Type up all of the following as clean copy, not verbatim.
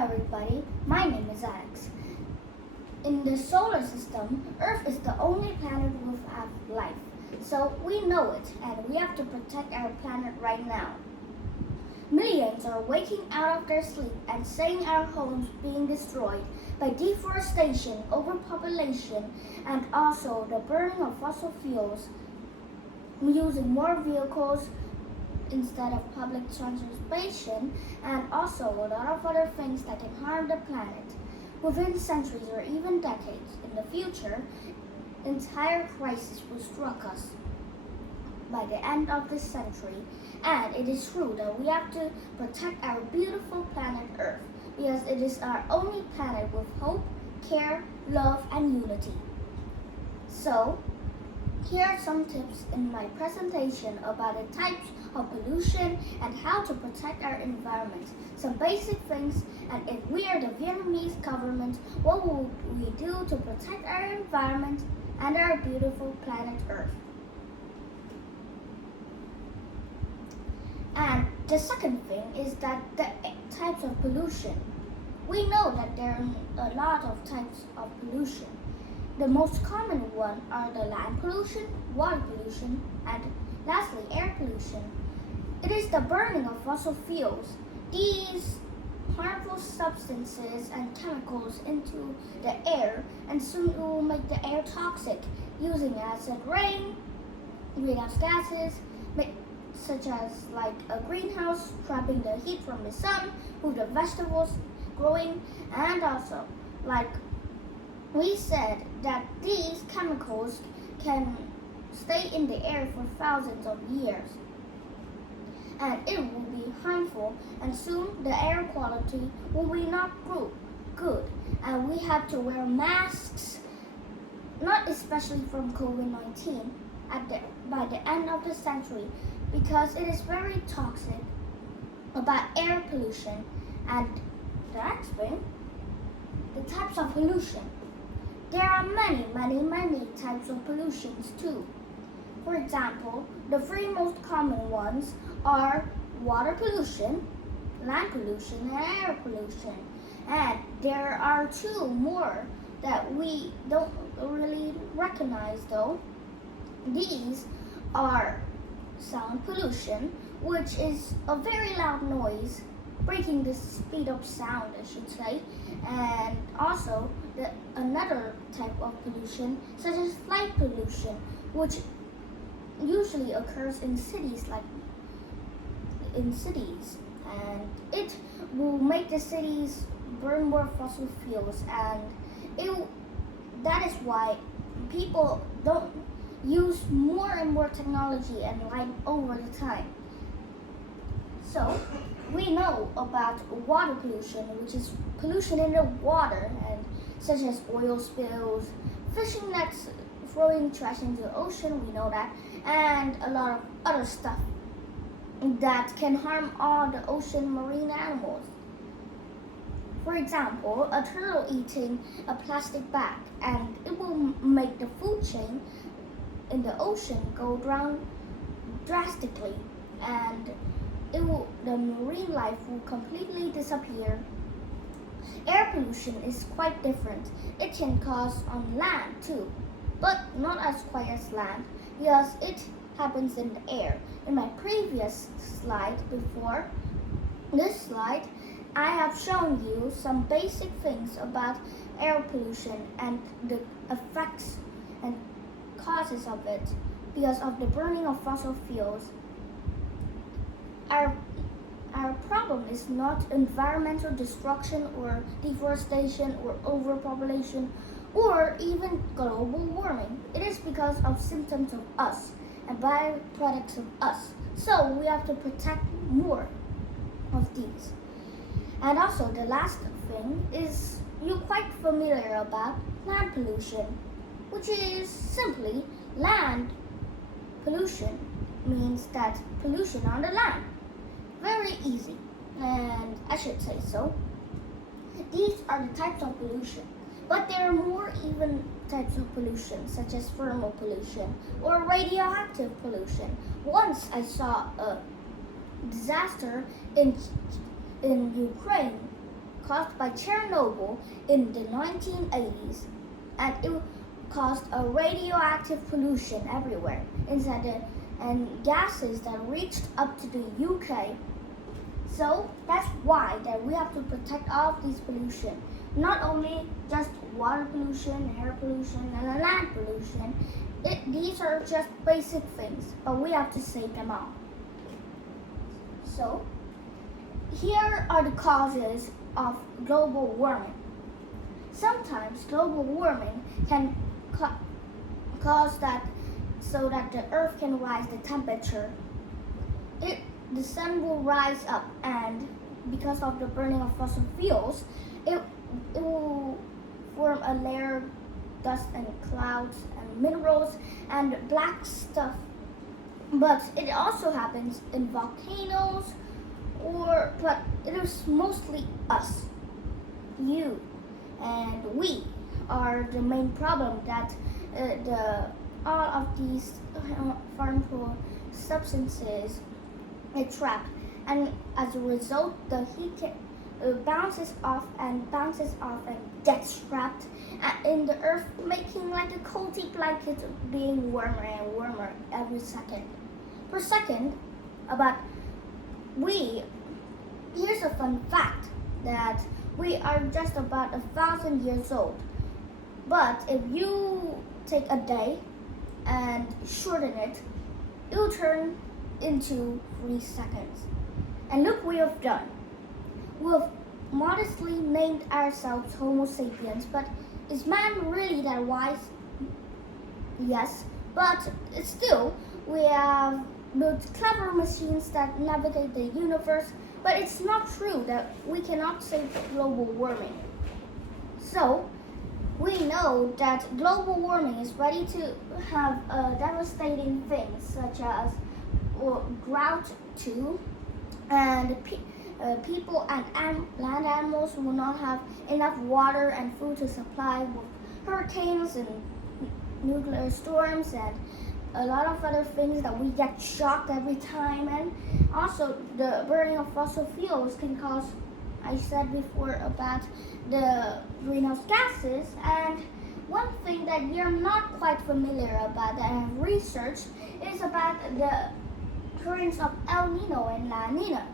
everybody, my name is Alex. In the solar system, Earth is the only planet we have life. So we know it and we have to protect our planet right now. Millions are waking out of their sleep and seeing our homes being destroyed by deforestation, overpopulation, and also the burning of fossil fuels, using more vehicles instead of public transportation, and also a lot of other things that can harm the planet. Within centuries or even decades in the future, entire crisis will struck us by the end of this century, and it is true that we have to protect our beautiful planet Earth because it is our only planet with hope, care, love, and unity. So, here are some tips in my presentation about the types of pollution and how to protect our environment. Some basic things, and if we are the Vietnamese government, what will we do to protect our environment and our beautiful planet Earth? And the second thing is that the types of pollution. We know that there are a lot of types of pollution. The most common one are the land pollution, water pollution, and lastly, air pollution. It is the burning of fossil fuels. These harmful substances and chemicals into the air, and soon it will make the air toxic, using acid rain, greenhouse gases, such as like a greenhouse trapping the heat from the sun with the vegetables growing, and also like we said that these chemicals can stay in the air for thousands of years, and it will be harmful, and soon the air quality will be not good, and we have to wear masks, not especially from COVID-19 by the end of the century, because it is very toxic about air pollution. And the next thing, the types of pollution. There are many types of pollutions too. For example, the three most common ones are water pollution, land pollution, and air pollution. And there are two more that we don't really recognize though. These are sound pollution, which is a very loud noise, breaking the speed of sound, I should say, and also another type of pollution, such as light pollution, which usually occurs in cities, and it will make the cities burn more fossil fuels, and that is why people don't use more and more technology and light over the time. So, we know about water pollution, which is pollution in the water, and such as oil spills, fishing nets throwing trash into the ocean, we know that, and a lot of other stuff that can harm all the ocean marine animals. For example, a turtle eating a plastic bag, and it will make the food chain in the ocean go down drastically, and the marine life will completely disappear. Air pollution is quite different. It can cause on land too, but not as quite as land because it happens in the air. In my previous slide before this slide, I have shown you some basic things about air pollution and the effects and causes of it because of the burning of fossil fuels. Our problem is not environmental destruction or deforestation or overpopulation or even global warming. It is because of symptoms of us and byproducts of us. So we have to protect more of these. And also the last thing is you're quite familiar about land pollution, which is simply land pollution means that pollution on the land. Very easy, and I should say so. These are the types of pollution, but there are more even types of pollution, such as thermal pollution or radioactive pollution. Once I saw a disaster in Ukraine caused by Chernobyl in the 1980s, and it caused a radioactive pollution everywhere inside and gases that reached up to the UK. So that's why that we have to protect all of these pollution, not only just water pollution, air pollution, and land pollution. These are just basic things, but we have to save them all. So here are the causes of global warming. Sometimes global warming can cause that so that the earth can rise the temperature. The sun will rise up, and because of the burning of fossil fuels, it will form a layer of dust and clouds and minerals and black stuff. But it also happens in volcanoes, but it is mostly us, you, and we are the main problem that all of these harmful substances trap, and as a result the heat bounces off and gets trapped in the earth, making like a cozy blanket being warmer and warmer every second per second. But here's a fun fact that we are just about 1,000 years old, but if you take a day and shorten it, it will turn into 3 seconds. And look what we have done. We have modestly named ourselves Homo sapiens, but is man really that wise? Yes, but still we have built clever machines that navigate the universe, but it's not true that we cannot save global warming. So we know that global warming is ready to have devastating things such as drought too, and people and land animals will not have enough water and food to supply with hurricanes and nuclear storms and a lot of other things that we get shocked every time. And also the burning of fossil fuels can cause, I said before, about the greenhouse gases. And one thing that you're not quite familiar about that I have researched is about the occurrence of El Nino and La Nina,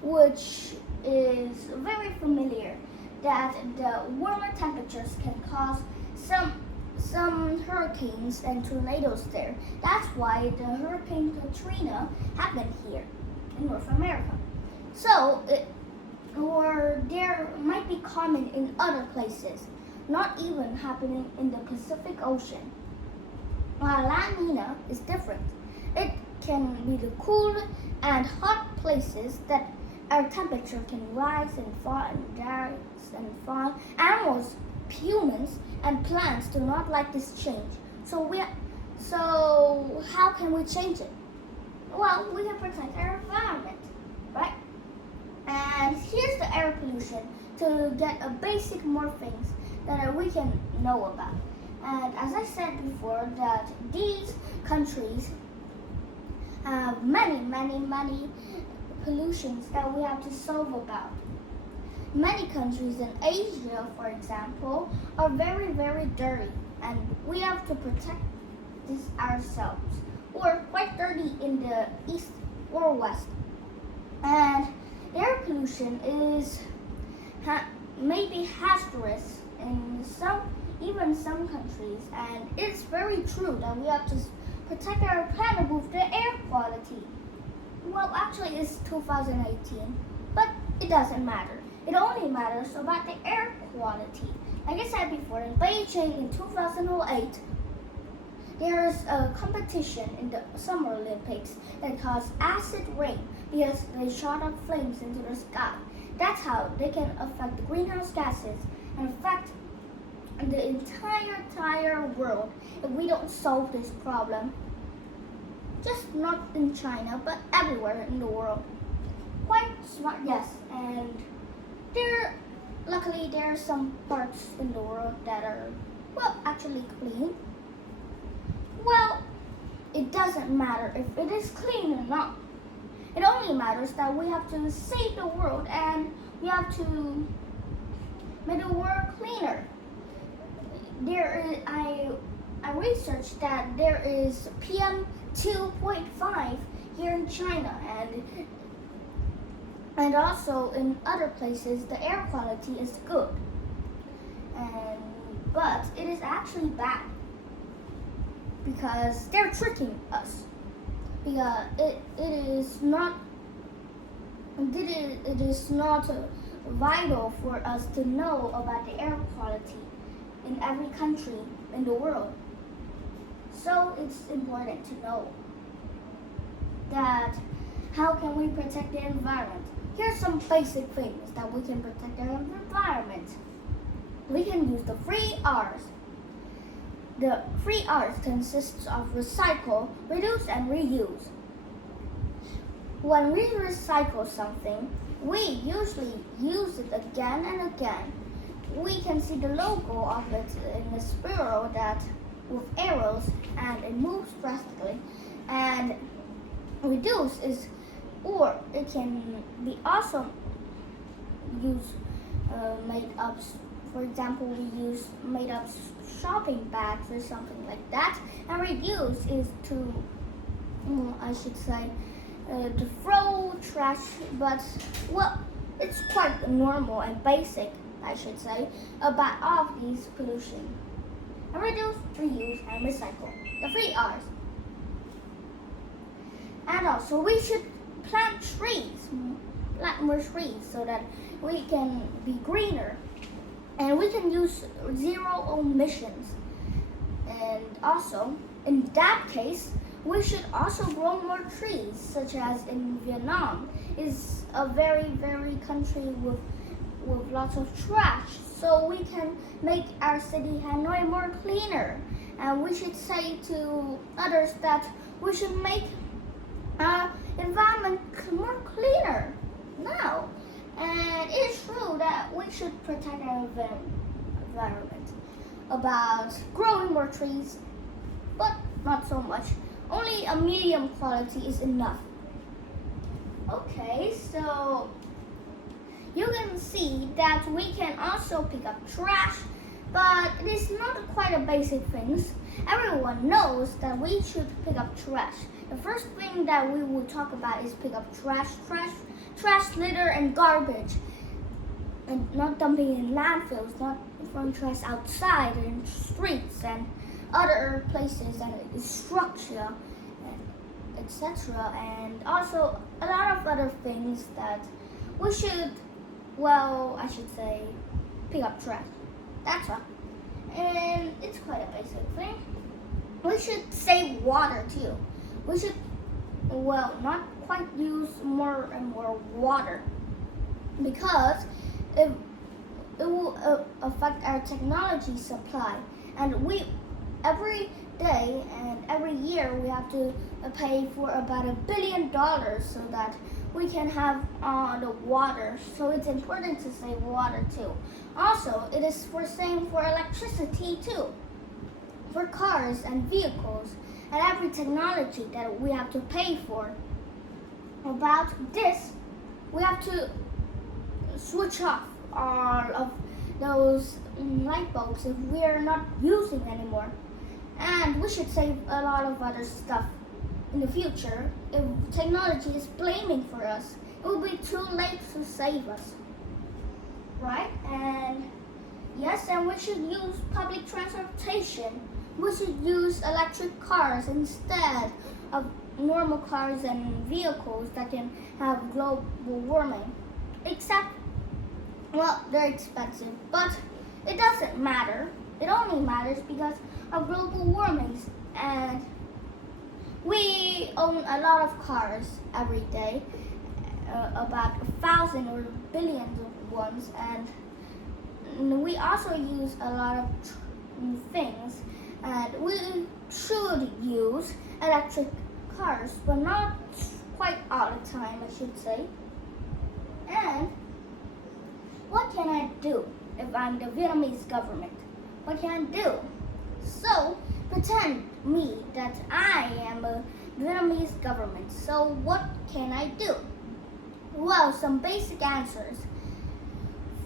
which is very familiar, that the warmer temperatures can cause some hurricanes and tornadoes there. That's why the Hurricane Katrina happened here in North America. So there might be common in other places, not even happening in the Pacific Ocean. While La Nina is different. It can be the cool and hot places that our temperature can rise and fall and rise and fall. Animals, humans, and plants do not like this change. So how can we change it? Well, we can protect our environment, right? And here's the air pollution to get a basic more things that we can know about. And as I said before, that these countries have many pollutions that we have to solve about. Many countries in Asia, for example, are very dirty, and we have to protect this ourselves. We're quite dirty in the east or west. And air pollution is maybe hazardous in some countries, and it's very true that we have to protect our planet with the air quality. Well, actually it's 2018, but it doesn't matter. It only matters about the air quality. Like I said before, in Beijing in 2008, there is a competition in the Summer Olympics that caused acid rain because they shot up flames into the sky. That's how they can affect the greenhouse gases and affect the entire world if we don't solve this problem. Just not in China, but everywhere in the world. Quite smart, yes. And luckily there are some parts in the world that are, well, actually clean. Well, it doesn't matter if it is clean or not. It only matters that we have to save the world, and we have to made the world cleaner. I researched that there is PM 2.5 here in China, and also in other places the air quality is good. But it is actually bad because they're tricking us. Because it is not vital for us to know about the air quality in every country in the world. So it's important to know that how can we protect the environment. Here's some basic things that we can protect our environment. We can use the 3 Rs. The 3 Rs consists of recycle, reduce, and reuse. When we recycle something, we usually use it again and again. We can see the logo of it in the spiral that with arrows, and it moves drastically. And reduce is, or it can be also used made up. For example, we use made up shopping bags or something like that. And reduce is to, I should say, to throw trash, but well, it's quite normal and basic, I should say, about all of these pollution. And reduce, reuse, and recycle, the 3 Rs. And also, we should plant more trees, so that we can be greener. And we can use zero emissions. And also, in that case, we should also grow more trees, such as in Vietnam. Is a very, very country with lots of trash. So we can make our city Hanoi more cleaner. And we should say to others that we should make our environment more cleaner now. And it is true that we should protect our environment about growing more trees, but not so much. Only a medium quality is enough. Okay, so you can see that we can also pick up trash, but it is not quite a basic thing. Everyone knows that we should pick up trash. The first thing that we will talk about is pick up trash, litter, and garbage. And not dumping in landfills, not throwing trash outside in streets and other places and structure, etc. And also a lot of other things that we should, I should say, pick up trash. That's all. And it's quite a basic thing. We should save water too. We should, not quite use more and more water, because it will affect our technology supply. And every day and every year we have to pay for about $1 billion so that we can have the water. So it's important to save water too. Also, it is for same for electricity too, for cars and vehicles and every technology that we have to pay for. About this, we have to switch off all of those light bulbs if we are not using anymore. And we should save a lot of other stuff in the future. If technology is blaming for us, it will be too late to save us. Right? And yes, and we should use public transportation. We should use electric cars instead of normal cars and vehicles that can have global warming. Except, they're expensive, but it doesn't matter. It only matters because of global warming. And we own a lot of cars every day, about 1,000 or billions of ones, and we also use a lot of things. And we should use electric cars, but not quite all the time, I should say. And what can I do if I'm the Vietnamese government? What can I do? So, pretend me that I am a Vietnamese government. So what can I do? Some basic answers.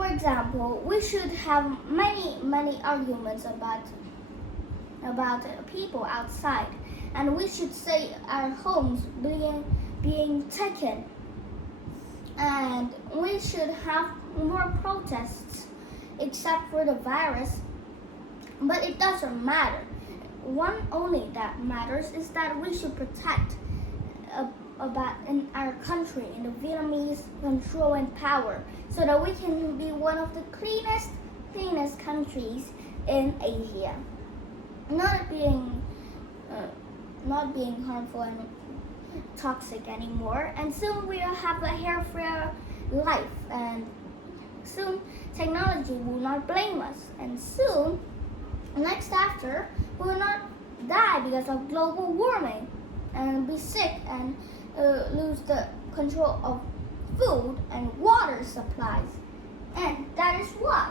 For example, we should have many arguments about people outside, and we should say our homes being taken, and we should have more protests except for the virus. But it doesn't matter. One only that matters is that we should protect about in our country, in the Vietnamese control and power, so that we can be one of the cleanest countries in Asia, not being harmful and toxic anymore. And soon we'll have a hair-free life, and soon technology will not blame us, and soon next after we will not die because of global warming and be sick and lose the control of food and water supplies. And that is why.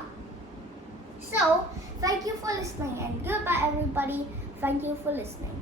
So thank you for listening, and goodbye everybody. Thank you for listening.